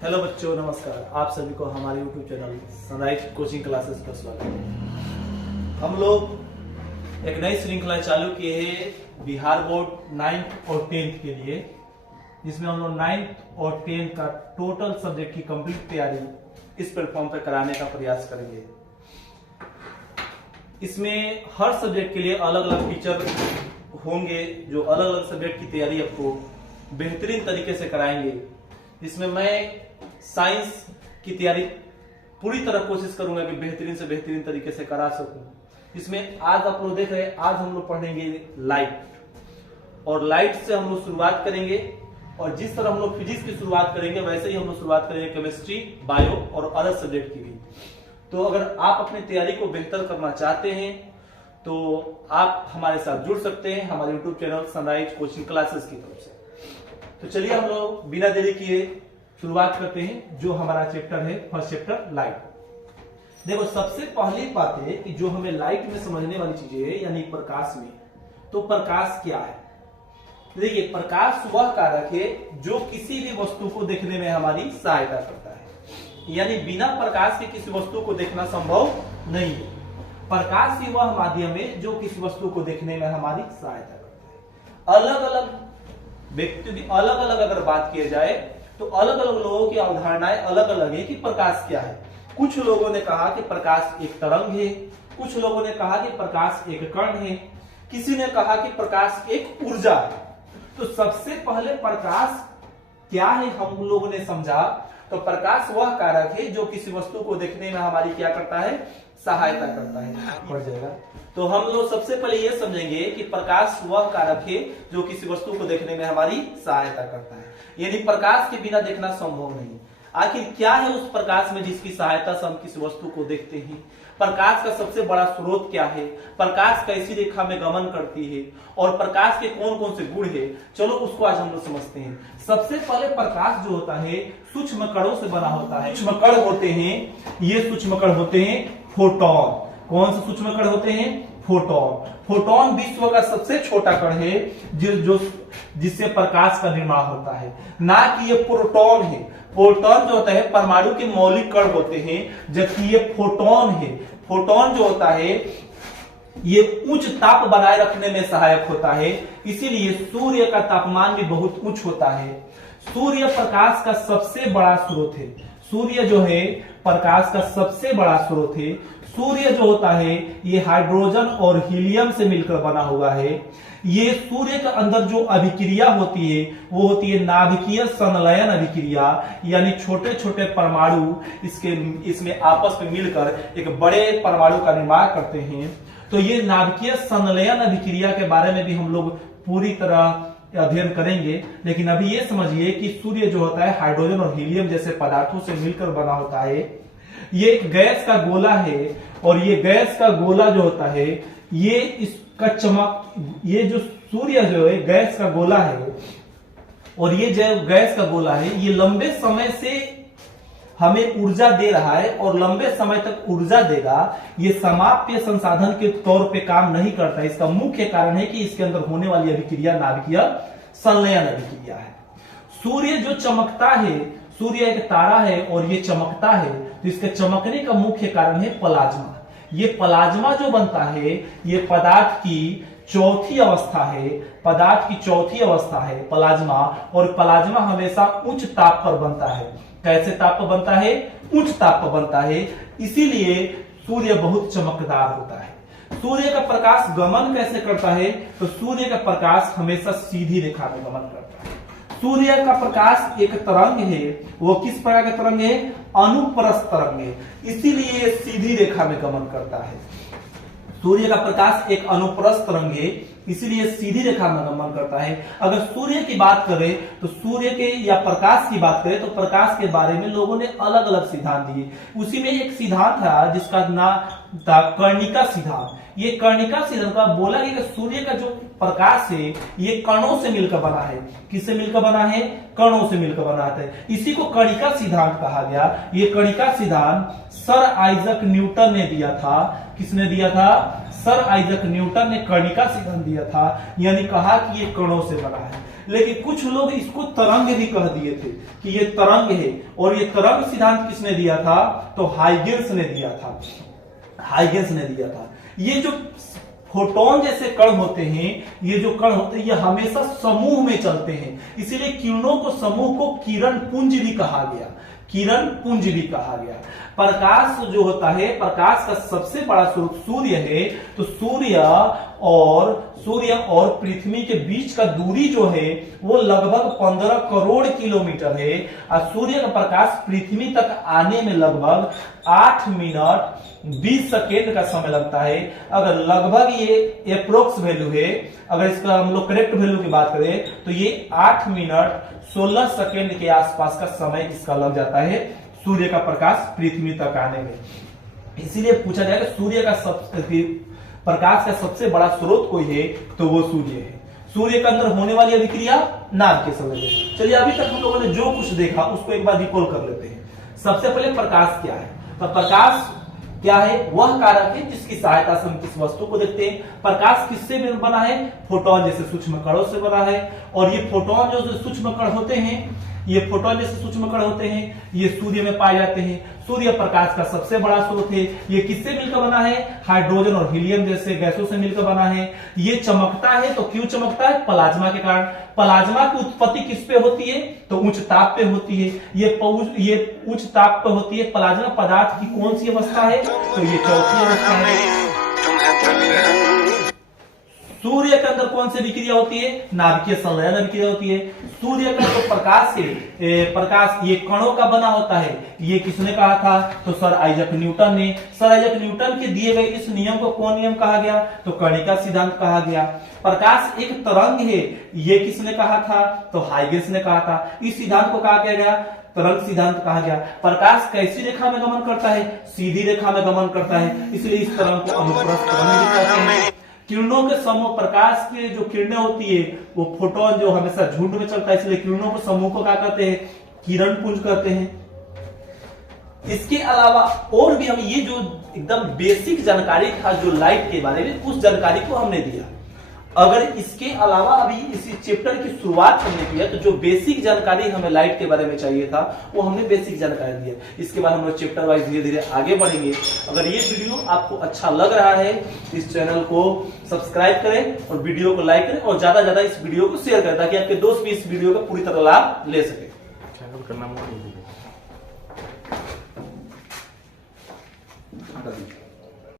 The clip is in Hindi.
हेलो बच्चों, नमस्कार। आप सभी को हमारे YouTube channel sunrise coaching classes का स्वागत है। हम लोग एक नई श्रृंखला चालू किए हैं बिहार बोर्ड 9th और 10th के लिए, जिसमें हम लोग 9th और 10th का टोटल सब्जेक्ट की कंप्लीट तैयारी इस प्लेटफॉर्म पर कराने का प्रयास करेंगे। इसमें हर सब्जेक्ट के लिए अलग अलग टीचर होंगे जो अलग अलग सब्जेक्ट की तैयारी आपको बेहतरीन तरीके से कराएंगे। जिसमें मैं साइंस की तैयारी पूरी तरह कोशिश करूंगा कि बेहतरीन से बेहतरीन तरीके से करा सकूं। इसमें आज आप लोग देख रहे हैं, आज हम लोग पढ़ेंगे लाइट, और लाइट से हम लोग शुरुआत करेंगे। और जिस तरह हम लोग फिजिक्स की शुरुआत करेंगे वैसे ही हम लोग शुरुआत करेंगे केमिस्ट्री, बायो और अदर सब्जेक्ट की भी। तो अगर आप अपनी तैयारी को बेहतर करना चाहते हैं तो आप हमारे साथ जुड़ सकते हैं हमारे YouTube channel sunrise coaching classes की तरफ से। तो चलिए हम लोग बिना देरी किए शुरुआत करते हैं। जो हमारा चैप्टर है, फर्स्ट चैप्टर लाइट। देखो, सबसे पहली बात है कि जो हमें लाइट में समझने वाली चीजें है, यानी प्रकाश में, तो प्रकाश क्या है। देखिए, प्रकाश वह कारक है जो किसी भी वस्तु को देखने में हमारी सहायता करता है, यानी बिना प्रकाश के किसी वस्तु को देखना संभव नहीं है। प्रकाश ही वह माध्यम है जो किसी वस्तु को देखने में हमारी सहायता करता है। अलग अलग व्यक्ति की अलग अलग अगर बात किया जाए तो अलग अलग लोगों की अवधारणाएं अलग अलग है कि प्रकाश क्या है। कुछ लोगों ने कहा कि प्रकाश एक तरंग है, कुछ लोगों ने कहा कि प्रकाश एक कण है, किसी ने कहा कि प्रकाश एक ऊर्जा है। तो सबसे पहले प्रकाश क्या है हम लोगों ने समझा। तो प्रकाश वह कारक है जो किसी वस्तु को देखने में हमारी क्या करता है, सहायता करता है। बढ़ जाएगा। तो हम लोग सबसे पहले यह समझेंगे कि प्रकाश वह कारक है जो किसी वस्तु को देखने में हमारी सहायता करता है, यानी प्रकाश के बिना देखना संभव नहीं। आखिर क्या है उस प्रकाश में जिसकी सहायता से हम किसी वस्तु को देखते हैं। प्रकाश का सबसे बड़ा स्रोत क्या है, प्रकाश कैसी रेखा में गमन करती है, और प्रकाश के कौन कौन से गुण है, चलो उसको आज हम लोग समझते हैं। सबसे पहले प्रकाश जो होता है सूक्ष्म कणों से बना होता है। सूक्ष्म कण होते हैं, ये सूक्ष्म कण होते हैं फोटोन। कौन से सूक्ष्म कण होते हैं, फोटोन। फोटोन विश्व का सबसे छोटा कण है जिससे प्रकाश का निर्माण होता है, ना कि ये प्रोटॉन है। प्रोटॉन जो होता है परमाणु के मौलिक कण होते हैं, जबकि ये फोटोन है। फोटोन जो होता है ये उच्च ताप बनाए रखने में सहायक होता है, इसीलिए सूर्य का तापमान भी बहुत उच्च होता है। सूर्य प्रकाश का सबसे बड़ा स्रोत है। सूर्य जो है प्रकाश का सबसे बड़ा स्रोत है। सूर्य जो होता है ये हाइड्रोजन और हीलियम से मिलकर बना हुआ है। ये सूर्य के अंदर जो अभिक्रिया होती है वो होती है नाभिकीय संलयन अभिक्रिया, यानी छोटे छोटे परमाणु इसमें आपस में मिलकर एक बड़े परमाणु का निर्माण करते हैं। तो ये नाभिकीय संलयन अभिक्रिया के बारे में भी हम लोग पूरी तरह अध्ययन करेंगे। लेकिन अभी ये समझिए कि सूर्य जो होता है हाइड्रोजन और हीलियम जैसे पदार्थों से मिलकर बना होता है। ये गैस का गोला है, और ये गैस का गोला जो होता है ये इसका ये जो सूर्य जो है गैस का गोला है, और ये जो गैस का गोला है ये लंबे समय से हमें ऊर्जा दे रहा है, और लंबे समय तक ऊर्जा देगा। ये समाप्य संसाधन के तौर पे काम नहीं करता। इसका मुख्य कारण है कि इसके अंदर होने वाली अभिक्रिया नाभिकीय संलयन अभिक्रिया है। सूर्य जो चमकता है, सूर्य एक तारा है और ये चमकता है, तो इसके चमकने का मुख्य कारण है प्लाज्मा। ये प्लाज्मा जो बनता है ये पदार्थ की चौथी अवस्था है। पदार्थ की चौथी अवस्था है प्लाज्मा, और प्लाज्मा हमेशा उच्च ताप पर बनता है। कैसे ताप पर बनता है, उच्च ताप पर बनता है। इसीलिए सूर्य बहुत चमकदार होता है। सूर्य का प्रकाश गमन कैसे करता है, तो सूर्य का प्रकाश हमेशा सीधी रेखा में गमन करता है। सूर्य का प्रकाश एक तरंग है। वो किस प्रकार का तरंग है, अनुप्रस्थ तरंग है, इसीलिए सीधी रेखा में गमन करता है। सूर्य का प्रकाश एक अनुप्रस्थ तरंग है, इसीलिए सीधी रेखा में गमन करता है। अगर सूर्य की बात करें तो सूर्य के या प्रकाश की बात करें तो प्रकाश के बारे में लोगों ने अलग अलग सिद्धांत दिए। उसी में एक सिद्धांत था जिसका नाम था कर्णिका सिद्धांत। ये कर्णिका सिद्धांत का बोला गया कि सूर्य का जो प्रकाश है ये कणों से मिलकर बना है। किससे मिलकर बना है, कणों से मिलकर बना है। इसी को कर्णिका सिद्धांत कहा गया। ये कर्णिका सिद्धांत सर आइजक न्यूटन ने दिया था। किसने दिया था, सर आइजक न्यूटन ने कर्णिका सिद्धांत दिया था, यानी कहा कि ये कणों से बना है। लेकिन कुछ लोग इसको तरंग भी कह दिए थे कि ये तरंग है। और ये तरंग सिद्धांत किसने दिया था? तो हाइगेंस ने दिया था, हाइगेंस ने दिया था। ये जो फोटोन जैसे कण होते हैं, ये जो कण होते हैं, ये हमेशा समूह में चलते हैं, इसीलिए किरणों को समूह को किरण पुंज भी कहा गया, किरण पुंज भी कहा गया। प्रकाश जो होता है, प्रकाश का सबसे बड़ा स्रोत सूर्य है। तो सूर्य और पृथ्वी के बीच का दूरी जो है वो लगभग 15 करोड़ किलोमीटर है। और सूर्य का प्रकाश पृथ्वी तक आने में लगभग 8 मिनट 20 सेकेंड का समय लगता है। अगर लगभग ये अप्रोक्स वैल्यू है, अगर इसका हम लोग करेक्ट वैल्यू की बात करें तो ये 8 मिनट 16 सेकेंड के आसपास का समय इसका लग जाता है सूर्य का प्रकाश पृथ्वी तक आने में। इसीलिए पूछा जाएगा सूर्य का प्रकाश का सबसे बड़ा स्रोत कोई है तो वो सूर्य है। सूर्य के अंदर होने वाली अभिक्रिया नाभ के समय में। चलिए अभी तक हम लोगों ने जो कुछ देखा उसको एक बार रिकॉल कर लेते हैं। सबसे पहले प्रकाश क्या है? तो प्रकाश क्या है? वह कारक है जिसकी सहायता से हम किस वस्तु को देखते हैं। प्रकाश किससे बना है? फोटोन जैसे सूक्ष्म कणों से बना है। और ये फोटोन जो सूक्ष्म कण होते हैं, ये फोटोन जैसे सूक्ष्म कण होते हैं, ये सूर्य में पाए जाते हैं। सूर्य प्रकाश का सबसे बड़ा स्रोत है। ये किससे मिलकर बना है? हाइड्रोजन और हीलियम जैसे गैसों से मिलकर बना है। ये चमकता है, तो क्यों चमकता है? प्लाज्मा के कारण। प्लाज्मा की उत्पत्ति किस पे होती है? तो उच्च ताप पे होती है। ये उच्च ताप पे होती है। प्लाज्मा पदार्थ की कौन सी अवस्था है? तो ये चौथी अवस्था है। सूर्य के अंदर कौन सी विक्रिया होती है? नाभिकीय संलयन विक्रिया होती है। सूर्य का जो प्रकाश है, प्रकाश ये कणों का बना होता है। ये किसने कहा था? तो सर आइजक न्यूटन ने। सर आइजक न्यूटन के दिए गए इस नियम को कौन नियम कहा गया? तो कणिका सिद्धांत कहा गया। प्रकाश एक तरंग है, ये किसने कहा था? तो हाइगेंस ने कहा था। इस सिद्धांत को कहा गया तरंग सिद्धांत कहा गया। प्रकाश कैसी रेखा में गमन करता है? सीधी रेखा में गमन करता है, इसलिए इस तरंग को अनुप्रस्थ तरंग भी कहते हैं। किरणों के समूह, प्रकाश के जो किरणें होती है वो फोटोन जो हमेशा झुंड में चलता है, इसलिए किरणों के समूह को क्या कहते हैं? किरण पुंज कहते हैं। इसके अलावा और भी हम ये जो एकदम बेसिक जानकारी था जो लाइट के बारे में, उस जानकारी को हमने दिया। अगर इसके अलावा अभी इसी चैप्टर की शुरुआत हमने किया तो जो बेसिक जानकारी हमें लाइट के बारे में चाहिए था वो हमने बेसिक जानकारी दी है। इसके बाद हम लोग चैप्टर वाइज धीरे धीरे आगे बढ़ेंगे। अगर ये वीडियो आपको अच्छा लग रहा है इस चैनल को सब्सक्राइब करें और वीडियो को लाइक करें और ज्यादा ज्यादा इस वीडियो को शेयर करें ताकि आपके दोस्त भी इस वीडियो का पूरी तरह लाभ ले सके। चैनल का नाम